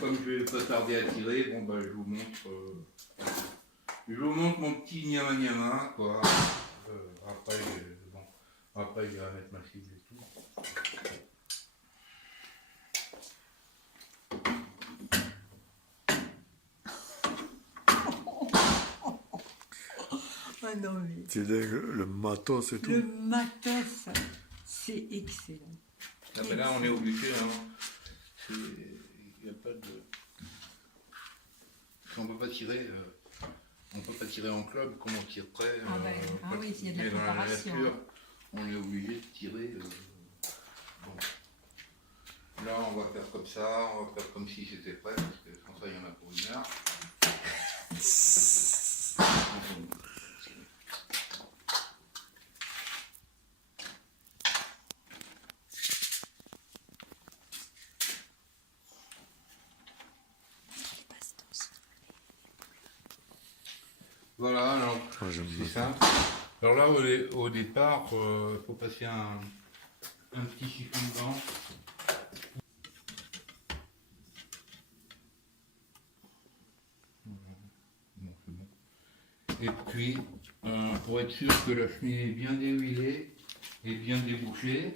comme je vais pas tarder à tirer, bon bah je vous montre mon petit Nyama Nyama, quoi. Après, bon, après je vais mettre ma cible et tout. Ah non, mais C'est dingue, le matos et tout. le matos, c'est excellent. Ah, mais là on est obligé, hein. Il n'y a pas de... On peut pas tirer, on peut pas tirer en club comme on tirerait. Oui, il y a de la dans préparation. nature, on est obligé de tirer. Bon. Là on va faire comme ça, on va faire comme si c'était prêt, parce que sans ça il y en a pour 1 heure. Voilà, alors c'est ça. Alors là, au départ, il faut passer un petit chiffon dedans. Bon, c'est bon. Et puis, pour être sûr que la cheminée est bien déhuilée et bien débouchée,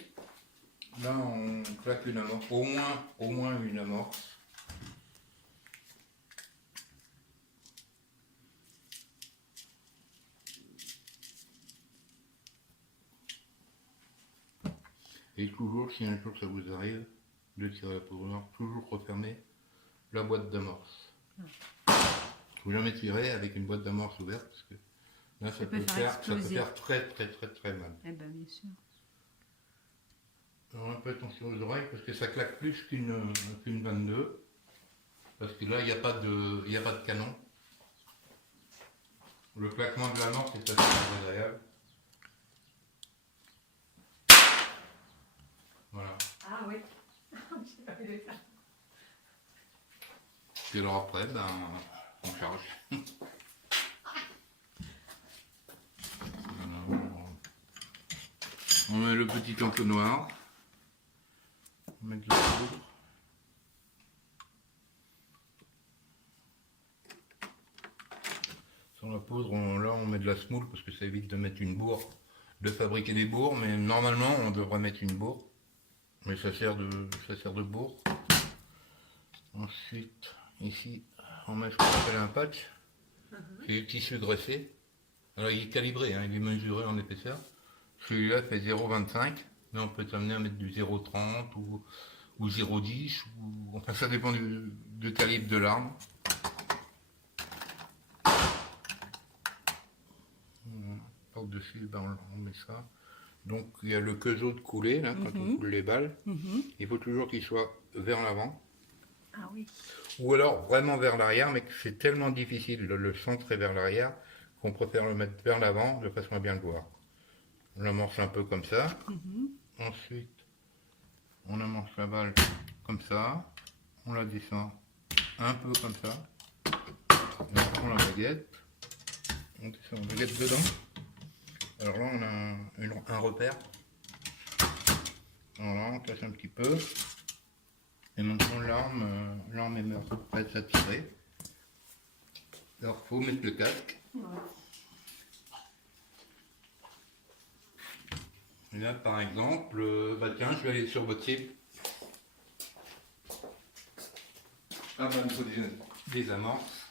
là on claque une amorce, au moins une amorce. Et toujours, si un jour ça vous arrive de tirer la poudre noire, toujours refermer la boîte d'amorce. Faut jamais tirer avec une boîte d'amorce ouverte parce que là ça peut faire très mal. Eh ben bien sûr. Alors un peu attention aux oreilles parce que ça claque plus qu'une 22. Parce que là il n'y a pas de canon. Le claquement de l'amorce est assez agréable. Voilà. Ah oui. J'ai pas vu ça. Puis alors après, ben, on charge. Voilà. On met le petit entonnoir. On met de la poudre. Sur la poudre, là on met de la semoule parce que ça évite de mettre une bourre, de fabriquer des bourres, mais normalement on devrait mettre une bourre. Mais ça sert de bourre. Ensuite, ici, on met ce qu'on appelle un patch. C'est du tissu graissé. Alors il est calibré, hein, il est mesuré en épaisseur. Celui-là fait 0,25, mais on peut t'amener à mettre du 0,30 ou 0,10, enfin ça dépend du calibre de l'arme. Par-dessus, ben, on met ça. Donc il y a le queusot de couler, là, quand on coule les balles. Il faut toujours qu'il soit vers l'avant. Ah oui. Ou alors vraiment vers l'arrière, mais que c'est tellement difficile de le centrer vers l'arrière qu'on préfère le mettre vers l'avant de façon à bien le voir. On amorce un peu comme ça. Ensuite, on amorce la balle comme ça. On la descend un peu comme ça. Et on prend la baguette. On descend la baguette dedans. Alors là, on a un repère. Voilà, on casse un petit peu. Et maintenant, l'arme est prête à tirer. Alors, il faut mettre le casque. Et là, par exemple, bah tiens, je vais aller sur votre cible. Ah bah, il faut des amorces.